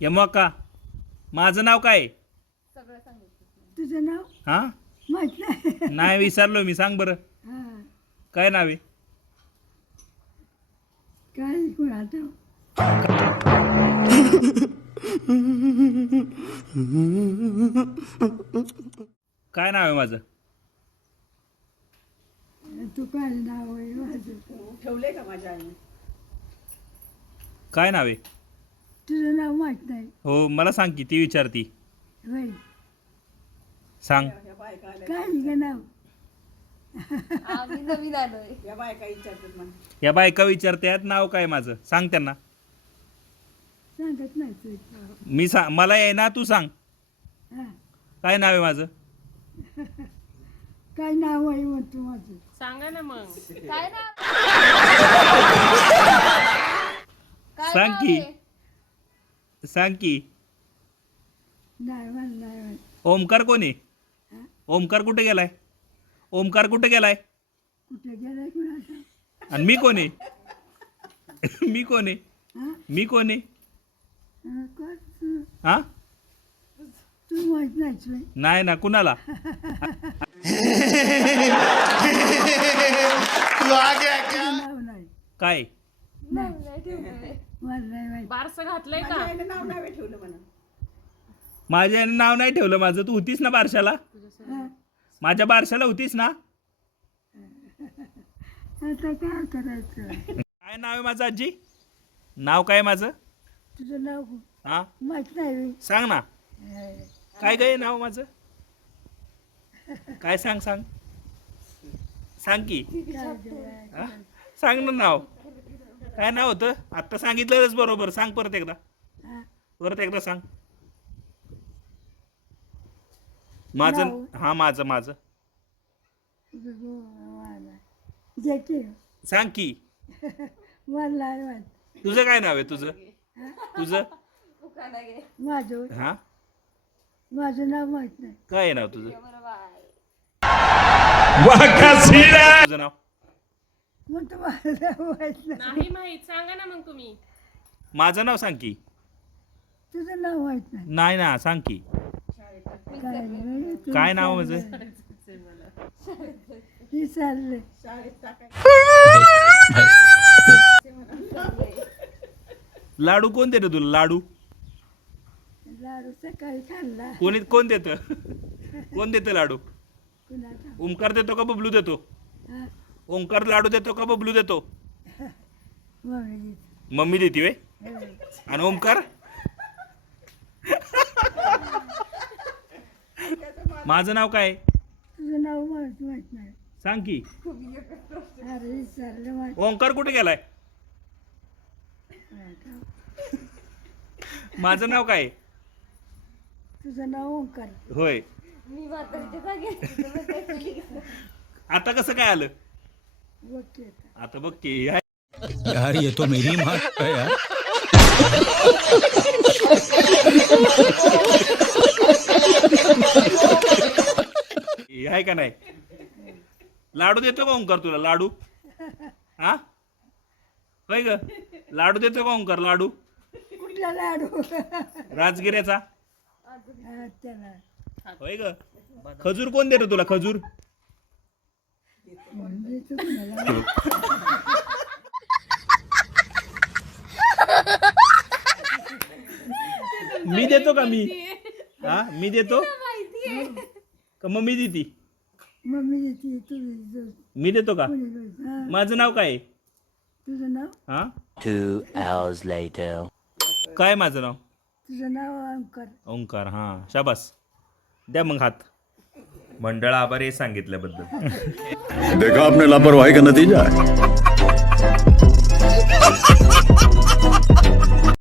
यमका माझं नाव काय? तुझं नाव हा माहित नाही. नाही विसरलो मी. सांग बरं हा. काय नाव आहे? काय कोणाचं काय नाव आहे माझं? तू काय नाव आहे माझं? ठेवले का माझ्या आईने? काय नाव आहे? तुझं नाव माहित नाही. हो मला सांग की. ती विचारती. होय. सांग. या बायका आल्या. काय आहे का नाव? आम्ही नवीन आलोय. या बायका विचारतात मला. या बायका विचारतात नाव काय माझं. सांग त्यांना. सांगत नाही तू. मी सांग. मला आहे ना, तू सांग हा. काय नाव आहे माझं. काय नाव आहे म्हणतो माझं? सांगा ना मग. काय नाव? काय सांग नाव की. आहे? सांग की. नाही मला नाही माहित. ओमकार कोण आहे? हा? ओमकार कुठे गेलाय? ओमकार कुठे गेलाय? कुठे गेलाय कोणाचा? आणि मी कोण आहे? मी कोण आहे? हा? मी कोण आहे? हा, कोण तू? हा तू माहित नाहीच होय. नाही ना. कुणाला? तुझं नाव नाही. काय? नाव नाही ठेवलंय. मला नाही माहित. बारसं घातलंय माझ्या का? आईने नाव नाही ठेवलं म्हणा. माझ्या नाव नाही ठेवलं माझं. तू होतीस ना बारशाला? हा? माझ्या बारशाला होतीस ना? आता काय करायचं? काय नाव आहे माझं आजी? नाव काय माझं? तुझं नाव हा माहित नाही होय. सांग ना. काय काय नाव माझं? काय सांग सांग सांग की. हा? सांग ना नाव. काय नाव होतं? आत्ता सांगितलंच बरोबर. सांग परत एकदा. हा? परत एकदा सांग. माझं. नाव? हा माझं माझं जेके सांग की. मला नाही माहित. तुझं काय नाव आहे? तुझं तुझं दुकाना गे. माझं हा माझं नाव माहित नाही. काय आहे नाव तुझं? बरोबर आहे. तुझं नाव? मग तर माझं नाव माहित नाही. नाही माहित. सांगा ना मग तुम्ही. माझं नाव सांग की. तुझं नाव माहित नाही. नाही ना. सांग की. काय नाही, तू काय नाव माझं? विसरले. शाळेत टाकायचं. लाडू कोण देतं तुला? लाडू लाडू सकाळी खाल्ला. कोण देतं? कोण देतं लाडू? कुणाचा? ओंकार देतो का बबलू देतो? हा? ओंकार लाडू देतो का बबलू देतो? मम्मी. मम्मी देते वे. हो. आणि ओंकार? माझं नाव काय? तुझं नाव माहित नाही. सांग की. अरे विसरले माहित. ओंकार कुठे गेलाय? माझं नाव काय? तुझं नाव ओंकार. होय. मी म्हातारीच्या जागी. आता कसं काय आलं? ओके आता. आता बघ की. यार ये तो मेरी माँ है यार। हे आहे का नाही? लाडू देतो का ओंकार तुला? लाडू हा होय ग? लाडू देतो का ओंकार? लाडू कुठला लाडू? राजगिऱ्याचा हा, त्याला होय ग? खजूर कोण देतो तुला? खजूर म्हणजे तू कुणाला? मी देतो का? मी हा मी देतो का मम्मी देती? मम्मी देते तुझं. मी देतो का? हा? माझं नाव काय आहे? तुझं नाव? हा 2 hours later. काय माझं नाव? तुझं नाव ओंकार. ओंकार. हा शाबास. द्या मग हात. मंडळ आभारी सांगितल्याबद्दल. देखा आपने लापरवाही का नतीजा है।